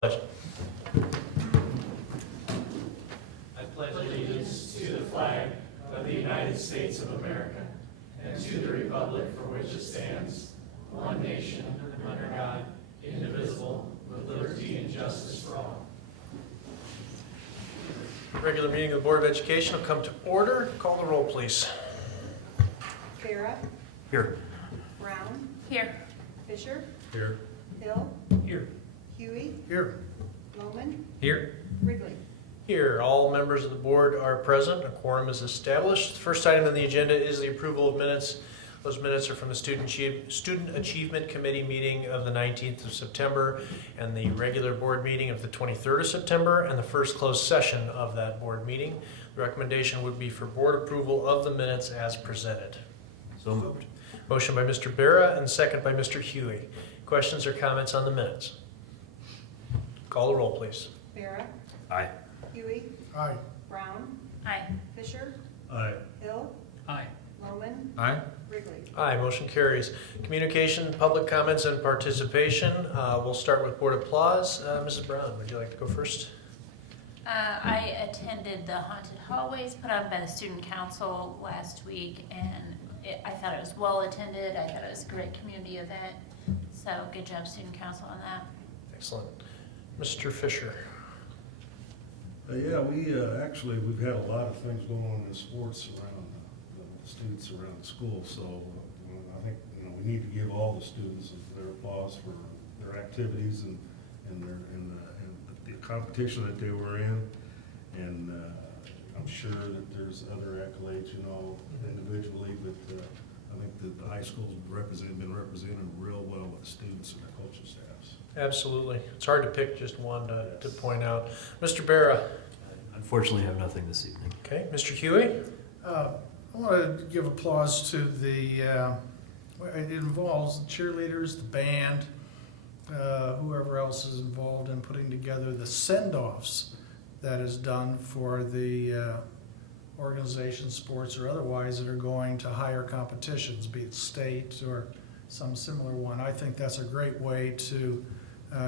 I pledge allegiance to the flag of the United States of America and to the republic for which it stands, one nation, under God, indivisible, with liberty and justice for all. Regular meeting of the Board of Education will come to order. Call the roll, please. Farah, Here. Brown, Here. Fisher, Here. Hill, Here. Huey, Here. Lohman, Here. Wrigley. Here, all members of the board are present. A quorum is established. The first item on the agenda is the approval of minutes. Those minutes are from the Student Achievement Committee meeting of the 19th of September and the regular board meeting of the 23rd of September and the first closed session of that board meeting. The recommendation would be for board approval of the minutes as presented. So moved. Motion by Mr. Barra and second by Mr. Huey. Questions or comments on the minutes? Call the roll, please. Farah, Aye. Huey, Aye. Brown, Aye. Fisher, Aye. Hill, Aye. Lohman, Aye. Wrigley. Aye, motion carries. Communication, public comments, and participation. We'll start with board applause. Mrs. Brown, would you like to go first? I attended the Haunted Hallways put on by the Student Council last week, and I thought it was well attended. I thought it was a great community event. So good job, Student Council, on that. Excellent. Mr. Fisher. Yeah, we've had a lot of things going on in sports around the students around the school. So I think we need to give all the students their applause for their activities and the competition that they were in. And I'm sure that there's other accolades, individually, but I think that the high school's been represented real well with the students and the coaching staffs. Absolutely. It's hard to pick just one to point out. Mr. Barra. Unfortunately, I have nothing this evening. Okay. Mr. Huey. I want to give applause to it involves the cheerleaders, the band, whoever else is involved in putting together the send-offs that is done for the organizations, sports or otherwise, that are going to higher competitions, be it state or some similar one. I think that's a great way to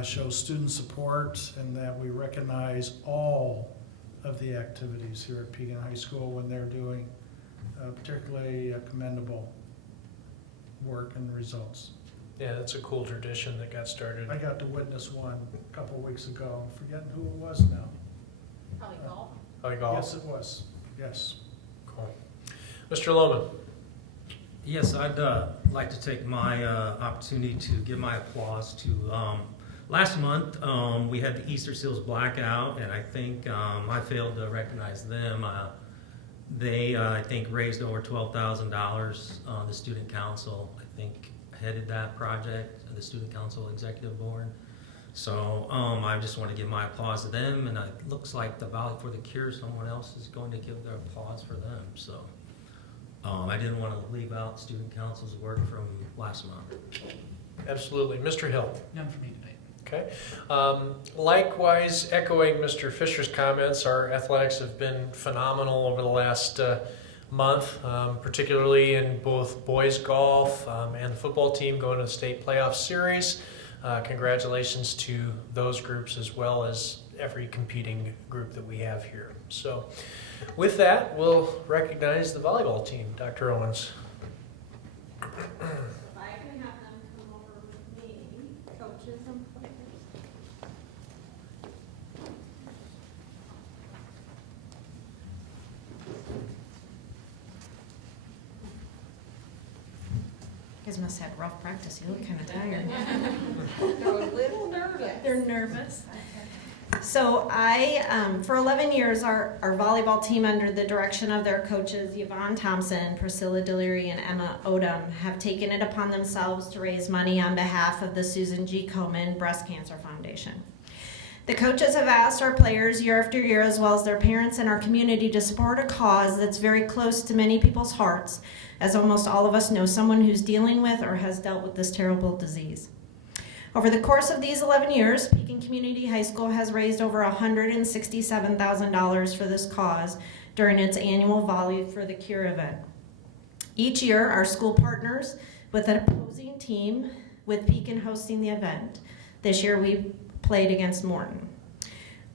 show student support and that we recognize all of the activities here at Pekin High School when they're doing particularly commendable work and results. Yeah, that's a cool tradition that got started. I got to witness one a couple of weeks ago. I'm forgetting who it was now. Probably golf. Oh, golf. Yes, it was. Yes. Cool. Mr. Lohman. Yes, I'd like to take my opportunity to give my applause to last month we had the Easter Seals blackout, and I think I failed to recognize them. They, I think, raised over $12,000. The Student Council, I think, headed that project, the Student Council Executive Board. So I just want to give my applause to them, and it looks like the Valley for the Cure, someone else is going to give their applause for them. So I didn't want to leave out Student Council's work from last month. Absolutely. Mr. Hill. None for me tonight. Okay. Likewise, echoing Mr. Fisher's comments, our athletics have been phenomenal over the last month, particularly in both boys golf and the football team going to the state playoff series. Congratulations to those groups as well as every competing group that we have here. So with that, we'll recognize the volleyball team. Dr. Owens. If I can have them come over with me, coaches and players. You guys must have had rough practice. You look kind of tired. They're a little nervous. They're nervous. So for 11 years, our volleyball team, under the direction of their coaches, Yvonne Thompson, Priscilla Dillery, and Emma Odom, have taken it upon themselves to raise money on behalf of the Susan G. Komen Breast Cancer Foundation. The coaches have asked our players year after year, as well as their parents and our community, to support a cause that's very close to many people's hearts, as almost all of us know someone who's dealing with or has dealt with this terrible disease. Over the course of these 11 years, Pekin Community High School has raised over $167,000 for this cause during its annual Volley for the Cure event. Each year, our school partners with an opposing team, with Pekin hosting the event. This year, we played against Morton.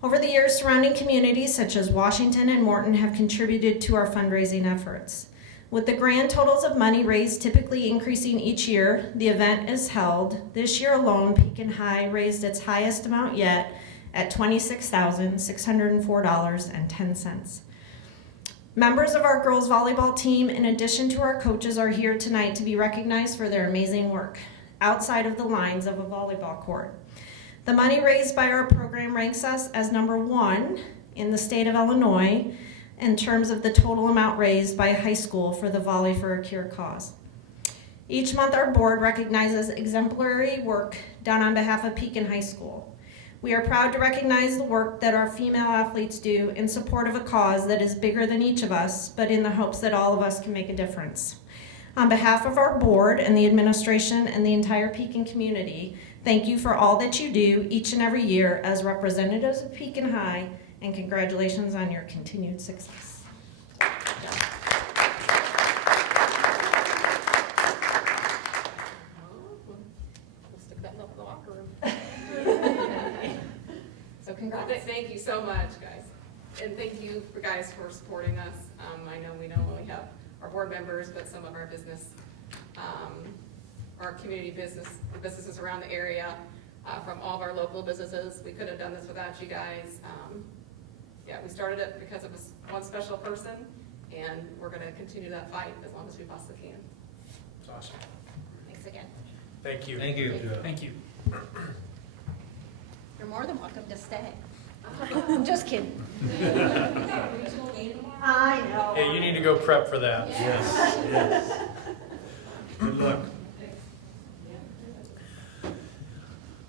Over the years, surrounding communities such as Washington and Morton have contributed to our fundraising efforts. With the grand totals of money raised typically increasing each year, the event is held. This year alone, Pekin High raised its highest amount yet at $26,604.10. Members of our girls volleyball team, in addition to our coaches, are here tonight to be recognized for their amazing work outside of the lines of a volleyball court. The money raised by our program ranks us as number 1 in the state of Illinois in terms of the total amount raised by a high school for the Volley for a Cure cause. Each month, our board recognizes exemplary work done on behalf of Pekin High School. We are proud to recognize the work that our female athletes do in support of a cause that is bigger than each of us, but in the hopes that all of us can make a difference. On behalf of our board and the administration and the entire Pekin community, thank you for all that you do each and every year as representatives of Pekin High, and congratulations on your continued success. We'll stick that in the locker room. So congrats. Thank you so much, guys. And thank you for guys for supporting us. I know we only have our board members, but some of our business, our community businesses around the area, from all of our local businesses. We couldn't have done this without you guys. Yeah, we started it because of one special person, and we're gonna continue that fight as long as we possibly can. It's awesome. Thanks again. Thank you. Thank you. Thank you. You're more than welcome to stay. I'm just kidding. I know. Hey, you need to go prep for that. Yes, yes. Good luck.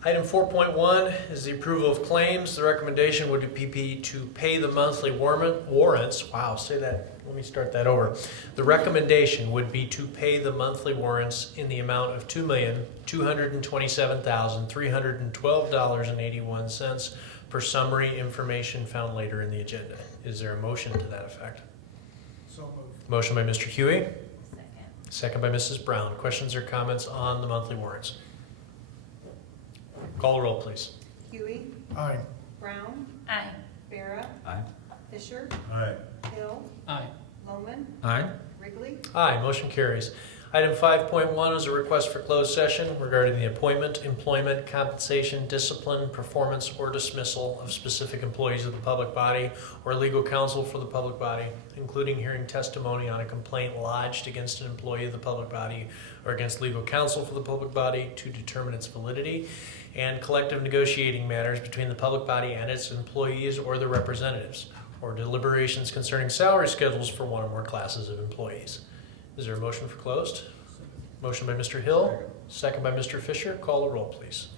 Item 4.1 is the approval of claims. The recommendation would be to pay the monthly warrants. Wow, say that. Let me start that over. The recommendation would be to pay the monthly warrants in the amount of $2,227,312.81 per summary information found later in the agenda. Is there a motion to that effect? So moved. Motion by Mr. Huey, Second. second by Mrs. Brown. Questions or comments on the monthly warrants? Call the roll, please. Huey, Aye. Brown, Aye. Vera, Aye. Fisher, Aye. Hill, Aye. Loman, Aye. Wrigley, Aye, motion carries. Item 5.1 is a request for closed session regarding the appointment, employment, compensation, discipline, performance, or dismissal of specific employees of the public body or legal counsel for the public body, including hearing testimony on a complaint lodged against an employee of the public body or against legal counsel for the public body to determine its validity, and collective negotiating matters between the public body and its employees or their representatives, or deliberations concerning salary schedules for one or more classes of employees. Is there a motion for closed? Motion by Mr. Hill, second by Mr. Fisher. Call the roll, please.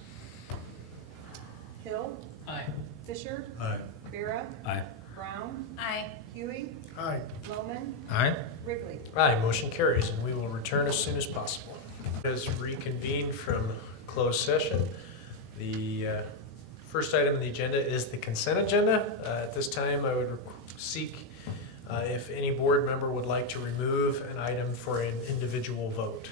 Hill, Aye. Fisher, Aye. Vera, Aye. Brown, Aye. Huey, Aye. Loman, Aye. Wrigley. Aye, motion carries, and we will return as soon as possible. As reconvened from closed session, the first item on the agenda is the consent agenda. At this time, I would seek if any board member would like to remove an item for an individual vote.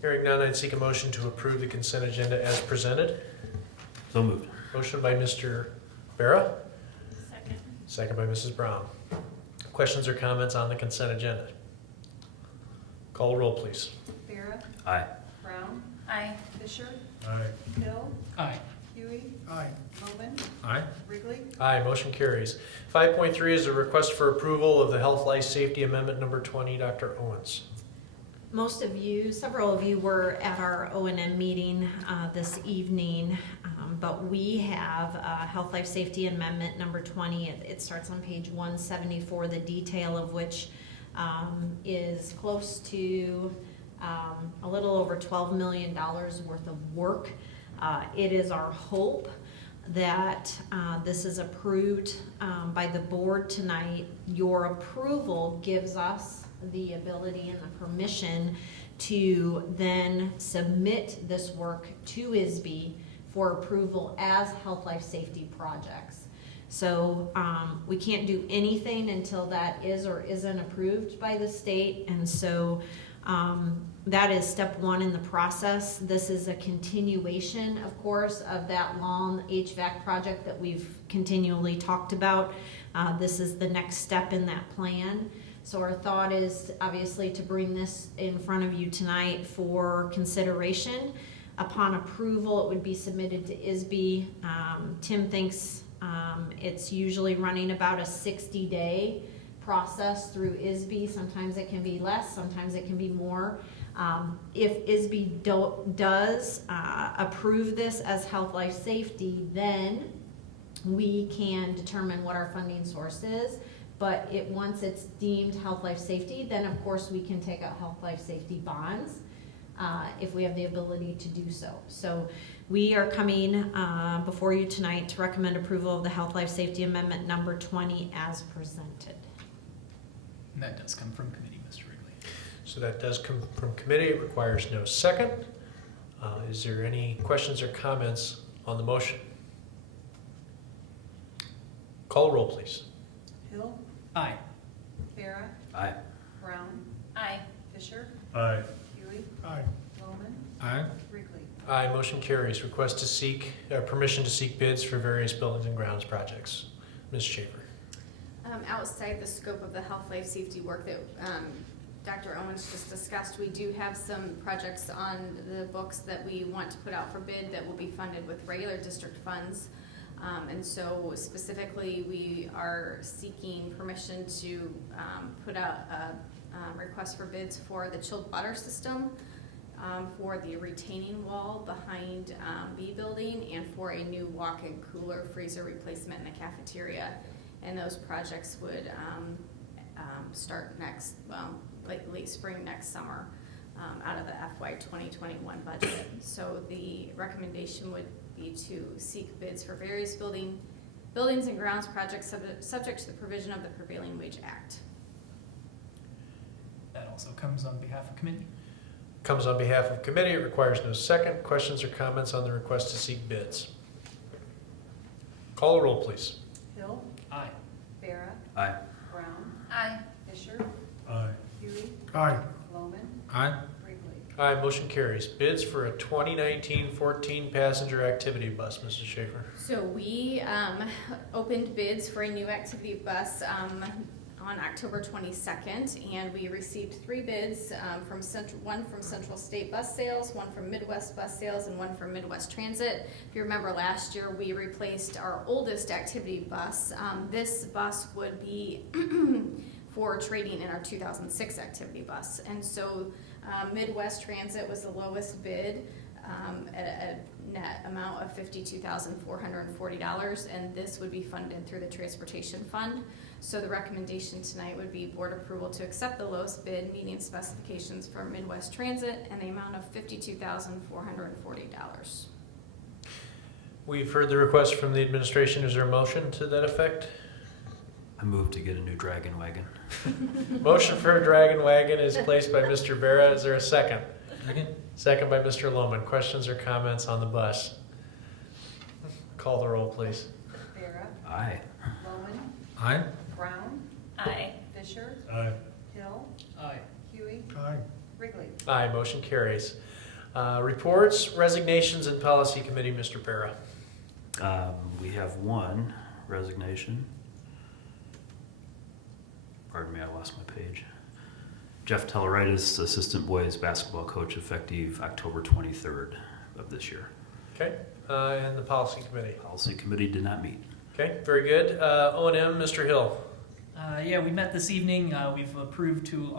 Hearing none, I'd seek a motion to approve the consent agenda as presented. So moved. Motion by Mr. Vera, Second. second by Mrs. Brown. Questions or comments on the consent agenda? Call the roll, please. Vera, Aye. Brown, Aye. Fisher, Aye. Hill, Aye. Huey, Aye. Loman, Aye. Wrigley. Aye, motion carries. 5.3 is a request for approval of the Health Life Safety Amendment number 20. Dr. Owens. Several of you were at our O&M meeting this evening, but we have Health Life Safety Amendment number 20. It starts on page 174, the detail of which is close to a little over $12 million worth of work. It is our hope that this is approved by the board tonight. Your approval gives us the ability and the permission to then submit this work to ISB for approval as health life safety projects. So we can't do anything until that is or isn't approved by the state, and so That is step one in the process. This is a continuation, of course, of that long HVAC project that we've continually talked about. This is the next step in that plan. So our thought is obviously to bring this in front of you tonight for consideration. Upon approval, it would be submitted to ISB. Tim thinks it's usually running about a 60-day process through ISB. Sometimes it can be less, sometimes it can be more. If ISB does approve this as health, life, safety, then we can determine what our funding source is. But once it's deemed health, life, safety, then of course we can take out health, life, safety bonds if we have the ability to do so. So we are coming before you tonight to recommend approval of the health, life, safety amendment number 20 as presented. And that does come from committee, Mr. Wrigley. So that does come from committee. It requires no second. Is there any questions or comments on the motion? Call roll, please. Hill, Aye. Farah, Aye. Brown, Aye. Fisher, Aye. Huey, Aye. Loman, Aye. Wrigley. Aye, motion carries. Request to seek, permission to seek bids for various buildings and grounds projects. Ms. Schaefer. Outside the scope of the health, life, safety work that Dr. Owens just discussed, we do have some projects on the books that we want to put out for bid that will be funded with regular district funds. And so specifically, we are seeking permission to put out a request for bids for the chilled water system, for the retaining wall behind B building, and for a new walk-in cooler freezer replacement in the cafeteria. And those projects would start late spring next summer out of the FY 2021 budget. So the recommendation would be to seek bids for various buildings and grounds projects subject to the provision of the Prevailing Wage Act. That also comes on behalf of committee. Comes on behalf of committee. It requires no second. Questions or comments on the request to seek bids? Call the roll, please. Hill, Aye. Farah, Aye. Brown, Aye. Fisher, Aye. Huey, Aye. Loman, Aye. Wrigley. Aye, motion carries. Bids for a 2019-14 passenger activity bus, Mrs. Schaefer. So we opened bids for a new activity bus on October 22nd, and we received 3 bids one from Central State Bus Sales, one from Midwest Bus Sales, and one from Midwest Transit. If you remember last year, we replaced our oldest activity bus. This bus would be for trading in our 2006 activity bus. And so Midwest Transit was the lowest bid at a net amount of $52,440, and this would be funded through the Transportation Fund. So the recommendation tonight would be board approval to accept the lowest bid meeting specifications for Midwest Transit and the amount of $52,440. We've heard the request from the administration. Is there a motion to that effect? I move to get a new dragon wagon. Motion for a dragon wagon is placed by Mr. Barra. Is there a second? Second. Second by Mr. Lohman. Questions or comments on the bus? Call the roll, please. Farah, Aye. Loman, Aye. Brown, Aye. Fisher, Aye. Hill, Aye. Huey, Aye. Wrigley. Aye, motion carries. Reports, resignations, and policy committee, Mr. Barra. We have one resignation. Pardon me, I lost my page. Jeff Telleritis, assistant boys basketball coach, effective October 23rd of this year. Okay, and the policy committee. Policy committee did not meet. Okay, very good. O&M, Mr. Hill. Yeah, we met this evening. We've approved two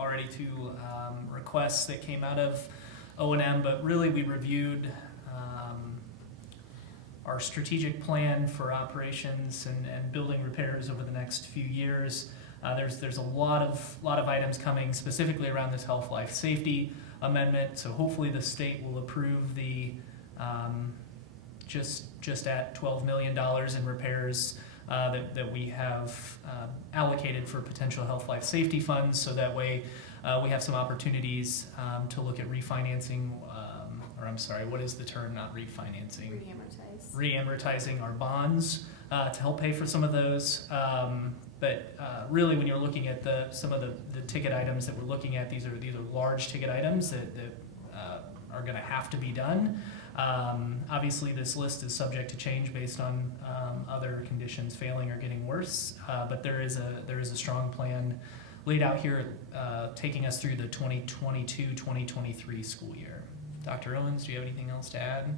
requests that came out of O&M, but really we reviewed our strategic plan for operations and building repairs over the next few years. There's a lot of items coming specifically around this health, life, safety amendment. So hopefully the state will approve the just at $12 million in repairs that we have allocated for potential health, life, safety funds. So that way we have some opportunities to look at refinancing, or I'm sorry, what is the term? Not refinancing. Re-amortize. Re-amortizing our bonds to help pay for some of those. But really, when you're looking at some of the ticket items that we're looking at, these are large ticket items that are going to have to be done. Obviously, this list is subject to change based on other conditions failing or getting worse. But there is a strong plan laid out here, taking us through the 2022-2023 school year. Dr. Owens, do you have anything else to add?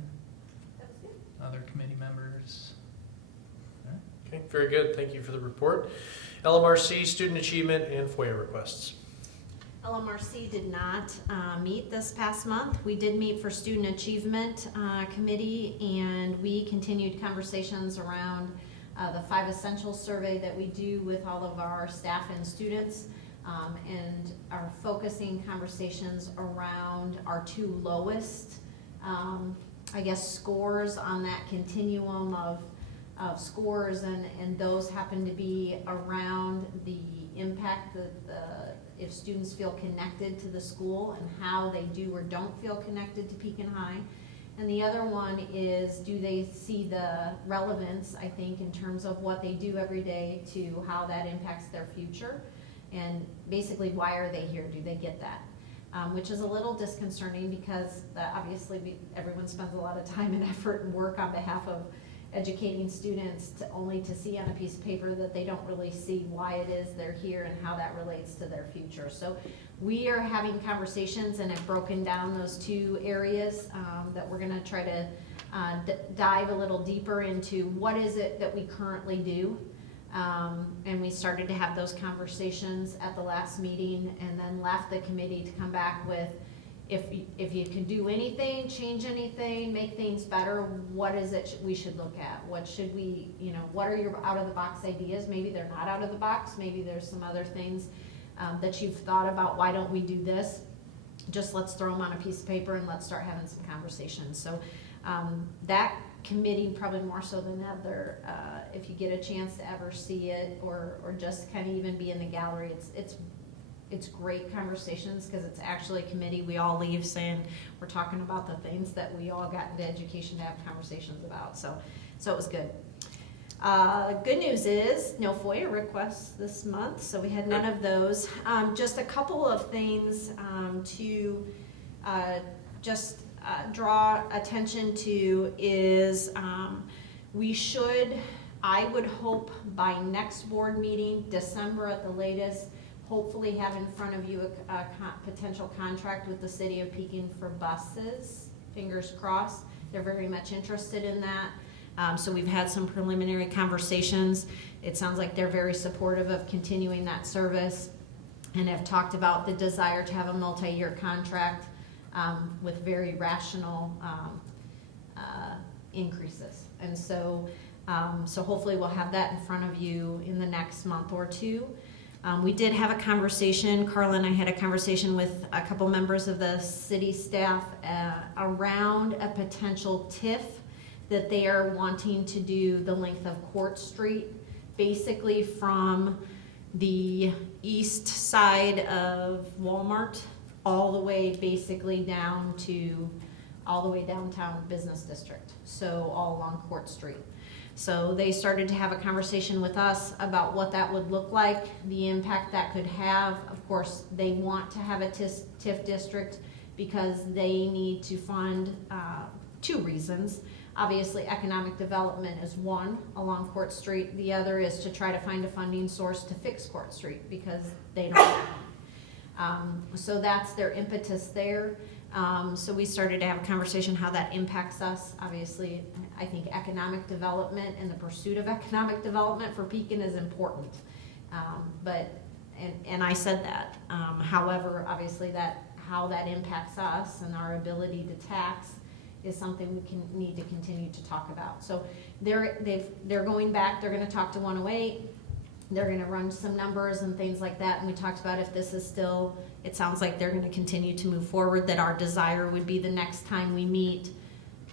Other committee members? Okay, very good. Thank you for the report. LMRC, student achievement, and FOIA requests. LMRC did not meet this past month. We did meet for Student Achievement Committee, and we continued conversations around the 5 Essentials survey that we do with all of our staff and students, and are focusing conversations around our 2 lowest, scores on that continuum of scores, and those happen to be around the impact that if students feel connected to the school and how they do or don't feel connected to Pekin High. And the other one is, do they see the relevance, I think, in terms of what they do every day to how that impacts their future? And basically, why are they here? Do they get that? Which is a little disconcerting because obviously everyone spends a lot of time and effort and work on behalf of educating students only to see on a piece of paper that they don't really see why it is they're here and how that relates to their future. So we are having conversations and have broken down those 2 areas that we're going to try to dive a little deeper into what is it that we currently do. And we started to have those conversations at the last meeting, and then left the committee to come back with, if you can do anything, change anything, make things better, what is it we should look at? What should we, what are your out of the box ideas? Maybe they're not out of the box. Maybe there's some other things that you've thought about. Why don't we do this? Just let's throw them on a piece of paper and let's start having some conversations. So that committee, probably more so than other, if you get a chance to ever see it or just kind of even be in the gallery, it's great conversations because it's actually a committee. We all leave saying we're talking about the things that we all got into education to have conversations about. So it was good. Good news is no FOIA requests this month, so we had none of those. Just a couple of things to draw attention to is I would hope by next board meeting, December at the latest, hopefully have in front of you a potential contract with the city of Pekin for buses. Fingers crossed. They're very much interested in that. So we've had some preliminary conversations. It sounds like they're very supportive of continuing that service and have talked about the desire to have a multi-year contract with very rational increases. And so hopefully we'll have that in front of you in the next month or 2. We did have a conversation, Carla and I had a conversation with a couple members of the city staff around a potential TIF that they are wanting to do the length of Court Street, basically from the east side of Walmart all the way basically down to all the way downtown business district, so all along Court Street. So they started to have a conversation with us about what that would look like, the impact that could have. Of course, they want to have a TIF district because they need to fund 2 reasons. Obviously, economic development is one along Court Street. The other is to try to find a funding source to fix Court Street because they don't have one. So that's their impetus there. So we started to have a conversation how that impacts us. Obviously, I think economic development and the pursuit of economic development for Pekin is important. And I said that. However, obviously how that impacts us and our ability to tax is something we need to continue to talk about. So they're going back, they're gonna talk to 108, they're gonna run some numbers and things like that, and we talked about if this is still, it sounds like they're gonna continue to move forward, that our desire would be the next time we meet,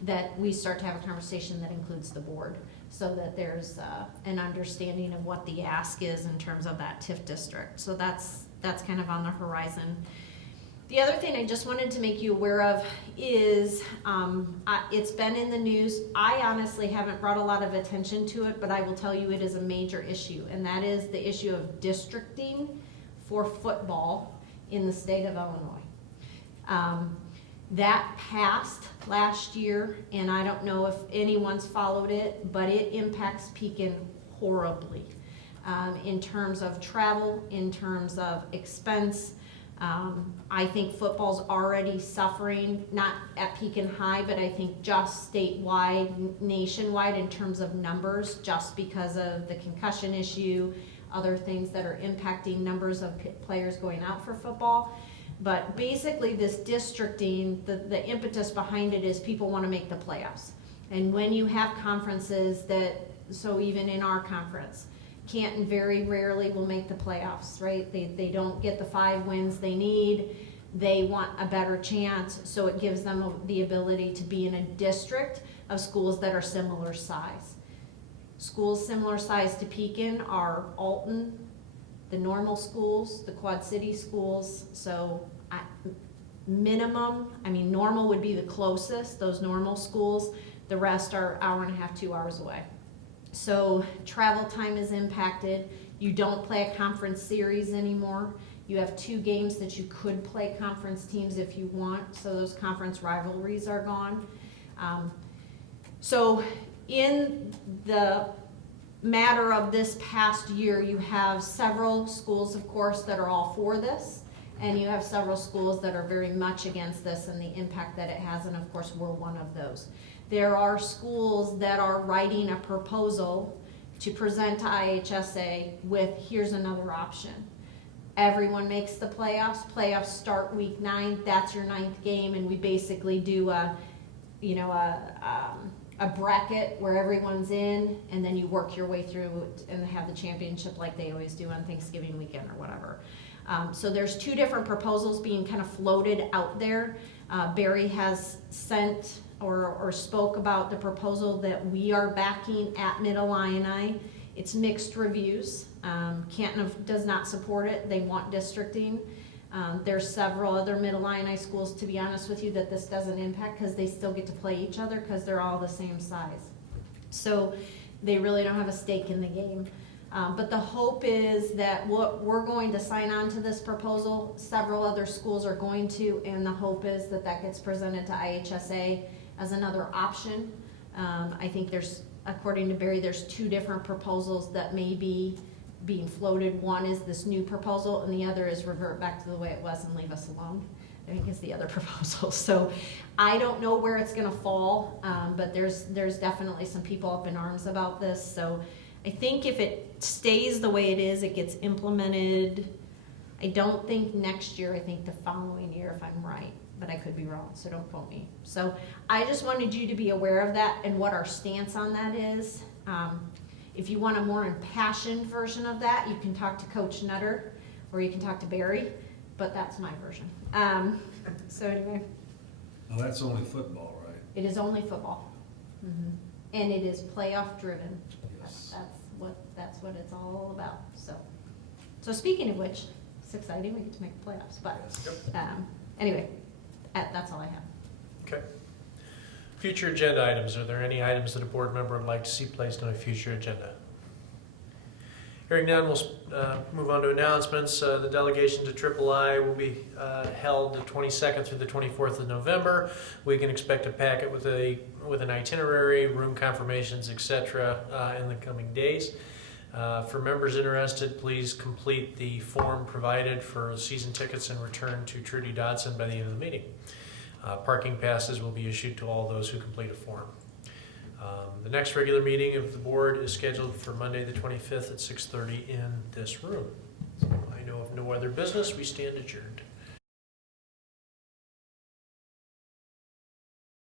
that we start to have a conversation that includes the board, so that there's an understanding of what the ask is in terms of that TIF district. So that's kind of on the horizon. The other thing I just wanted to make you aware of is, it's been in the news. I honestly haven't brought a lot of attention to it, but I will tell you it is a major issue, and that is the issue of districting for football in the state of Illinois. That passed last year, and I don't know if anyone's followed it, but it impacts Pekin horribly in terms of travel, in terms of expense. I think football's already suffering, not at Pekin High, but I think just statewide, nationwide in terms of numbers, just because of the concussion issue, other things that are impacting numbers of players going out for football. But basically this districting, the impetus behind it is people want to make the playoffs. And when you have conferences so even in our conference, Canton very rarely will make the playoffs, right? They don't get the 5 wins they need. They want a better chance, so it gives them the ability to be in a district of schools that are similar size. Schools similar size to Pekin are Alton, the normal schools, the Quad City schools. So normal would be the closest, those normal schools. The rest are hour and a half, 2 hours away. So travel time is impacted. You don't play a conference series anymore. You have 2 games that you could play conference teams if you want. So those conference rivalries are gone. So in the matter of this past year, you have several schools, of course, that are all for this, and you have several schools that are very much against this and the impact that it has, and of course we're one of those. There are schools that are writing a proposal to present to IHSA with, here's another option. Everyone makes the playoffs. Playoffs start week 9. That's your 9th game, and we basically do a bracket where everyone's in, and then you work your way through and have the championship like they always do on Thanksgiving weekend or whatever. So there's 2 different proposals being kind of floated out there. Barry has sent or spoke about the proposal that we are backing at Mid-Illini. It's mixed reviews. Canton does not support it. They want districting. There's several other Mid-Illini schools, to be honest with you, that this doesn't impact because they still get to play each other because they're all the same size. So they really don't have a stake in the game. But the hope is that we're going to sign on to this proposal. Several other schools are going to, and the hope is that gets presented to IHSA as another option. I think according to Barry, there's 2 different proposals that may be being floated. One is this new proposal, and the other is revert back to the way it was and leave us alone, I think is the other proposal. So I don't know where it's gonna fall, but there's definitely some people up in arms about this. So I think if it stays the way it is, it gets implemented. I don't think next year, I think the following year, if I'm right, but I could be wrong, so don't quote me. So I just wanted you to be aware of that and what our stance on that is. If you want a more impassioned version of that, you can talk to Coach Nutter, or you can talk to Barry, but that's my version. So anyway. Now, that's only football, right? It is only football. Mm-hmm. And it is playoff driven. Yes. That's what it's all about. So speaking of which, it's exciting, we get to make the playoffs, but anyway, that's all I have. Okay. Future agenda items. Are there any items that a board member would like to see placed on a future agenda? Hearing none, we'll move on to announcements. The delegation to III will be held the 22nd through the 24th of November. We can expect a packet with an itinerary, room confirmations, etc. In the coming days. For members interested, please complete the form provided for season tickets and return to Trudy Dodson by the end of the meeting. Parking passes will be issued to all those who complete a form. The next regular meeting of the board is scheduled for Monday the 25th at 6:30 in this room. So I know of no other business. We stand adjourned.